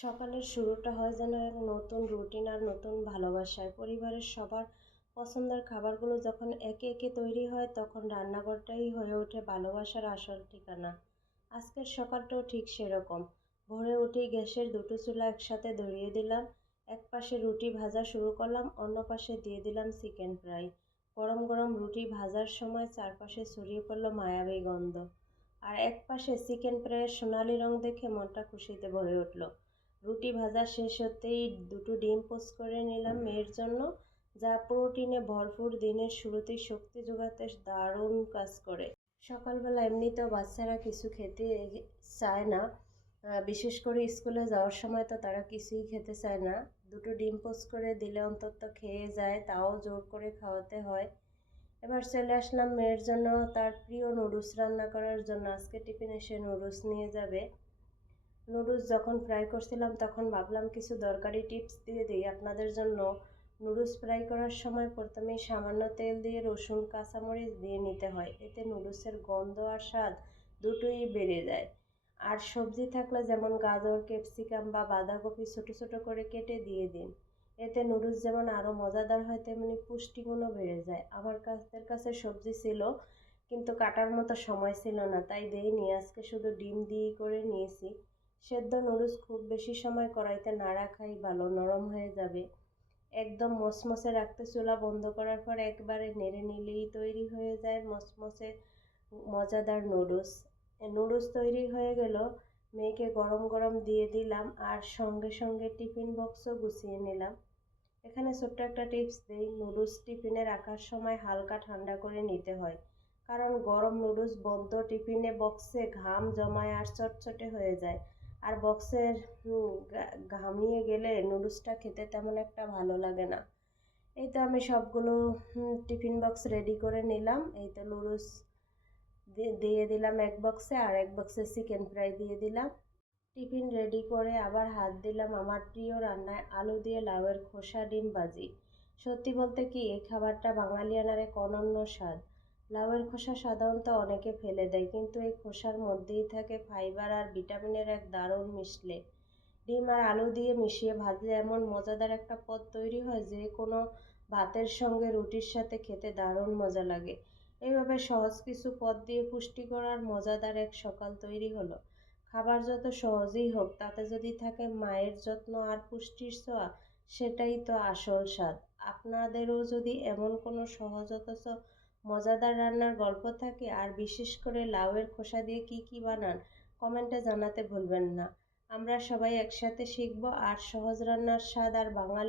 সকালের শুরুটা হয় যেন এক নতুন রুটিন আর নতুন ভালোবাসায়। পরিবারের সবার পছন্দের খাবারগুলো যখন একে একে তৈরি হয়, তখন রান্নাঘরটাই হয়ে ওঠে ভালোবাসার আসল ঠিকানা। আজকের সকালটাও ঠিক সেরকম। ভোরে উঠেই গ্যাসের দুটো চুলা একসাথে ধরিয়ে দিলাম, এক পাশে রুটি ভাজা শুরু করলাম, অন্য পাশে দিয়ে দিলাম চিকেন ফ্রাই গরম গরম রুটি ভাজার সময় চারপাশে ছড়িয়ে পড়ল মায়াবী গন্ধ। আর এক পাশে চিকেন ফ্রাইয়ের সোনালি রং দেখে মনটা খুশিতে ভরে উঠল। রুটি ভাজা শেষ হতেই দুটো ডিম পোস্ট করে নিলাম মেয়ের জন্য, যা প্রোটিনে ভরপুর দিনের শুরুতেই শক্তি যোগাতে দারুণ কাজ করে। সকালবেলা এমনিতেও বাচ্চারা কিছু খেতে চায় না বিশেষ করে স্কুলে যাওয়ার সময় তো তারা কিছুই খেতে চায় না। দুটো ডিম পোস্ট করে দিলে অন্তত খেয়ে যায়, তাও জোর করে খাওয়াতে হয়। এবার চলে আসলাম মেয়ের জন্য তার প্রিয় নুডলস রান্না করার জন্য। আজকে টিফিনে সে নুডলস নিয়ে যাবে। নুডলস যখন ফ্রাই করছিলাম, তখন ভাবলাম কিছু দরকারি টিপস দিয়ে দিই। আপনাদের জন্য নুডলস ফ্রাই করার সময় প্রথমেই সামান্য তেল দিয়ে রসুন, কাঁচামরিচ দিয়ে নিতে হয়। এতে নুডলসের গন্ধ আর স্বাদ দুটোই বেড়ে যায়। আর সবজি থাকলে যেমন গাজর, ক্যাপসিকাম বা বাঁধাকপি ছোটো ছোটো করে কেটে দিয়ে দিন। এতে নুডলস যেমন আরও মজাদার হয়, তেমনি পুষ্টিগুণও বেড়ে যায়। আমার কাছের কাছে সবজি ছিল, কিন্তু কাটার মতো সময় ছিল না, তাই দেইনি। আজকে শুধু ডিম দিয়েই করে নিয়েছি। সেদ্ধ নুডলস খুব বেশি সময় কড়াইতে না রাখাই ভালো, নরম হয়ে যাবে। একদম মসমসে রাখতে চুলা বন্ধ করার পর একবারে নেড়ে নিলেই তৈরি হয়ে যায় মসমসে মজাদার নুডলস। নুডলস তৈরি হয়ে গেল, মেয়েকে গরম গরম দিয়ে দিলাম আর সঙ্গে সঙ্গে টিফিন বক্সও গুছিয়ে নিলাম। এখানে ছোট্ট একটা টিপস দিই, নুডলস টিফিনে রাখার সময় হালকা ঠান্ডা করে নিতে হয়। কারণ গরম নুডলস বন্ধ টিফিনে বক্সে ঘাম জমায় আর চটচটে হয়ে যায়। আর বক্সের ঘামিয়ে গেলে নুডলসটা খেতে তেমন একটা ভালো লাগে না। এই তো আমি সবগুলো টিফিন বক্স রেডি করে নিলাম। এই তো নুডলস দিয়ে দিলাম এক বক্সে আর এক বক্সে চিকেন ফ্রাই দিয়ে দিলাম। টিফিন রেডি করে আবার হাত দিলাম আমার প্রিয় রান্নায় আলু দিয়ে লাউয়ের খোসা, ডিম ভাজি। সত্যি বলতে কি, এই খাবারটা বাঙালিয়ানার এক অনন্য স্বাদ। লাউয়ের খোসা সাধারণত অনেকে ফেলে দেয়, কিন্তু এই খোসার মধ্যেই থাকে ফাইবার আর ভিটামিনের এক দারুণ মিশলে। ডিম আর আলু দিয়ে মিশিয়ে ভাজলে এমন মজাদার একটা পদ তৈরি হয় যে কোনো ভাতের সঙ্গে রুটির সাথে খেতে দারুণ মজা লাগে। এইভাবে সহজ কিছু পদ দিয়ে পুষ্টিকর আর মজাদার এক সকাল তৈরি হলো। খাবার যত সহজেই হোক, তাতে যদি থাকে মায়ের যত্ন আর পুষ্টির ছোঁয়া, সেটাই তো আসল স্বাদ। আপনাদেরও যদি এমন কোনো সহজ অথচ মজাদার রান্নার গল্প থাকে আর বিশেষ করে লাউয়ের খোসা দিয়ে কি কি বানান, কমেন্টে জানাতে ভুলবেন না। আমরা সবাই একসাথে শিখব আর সহজ রান্নার স্বাদ আর বাঙালি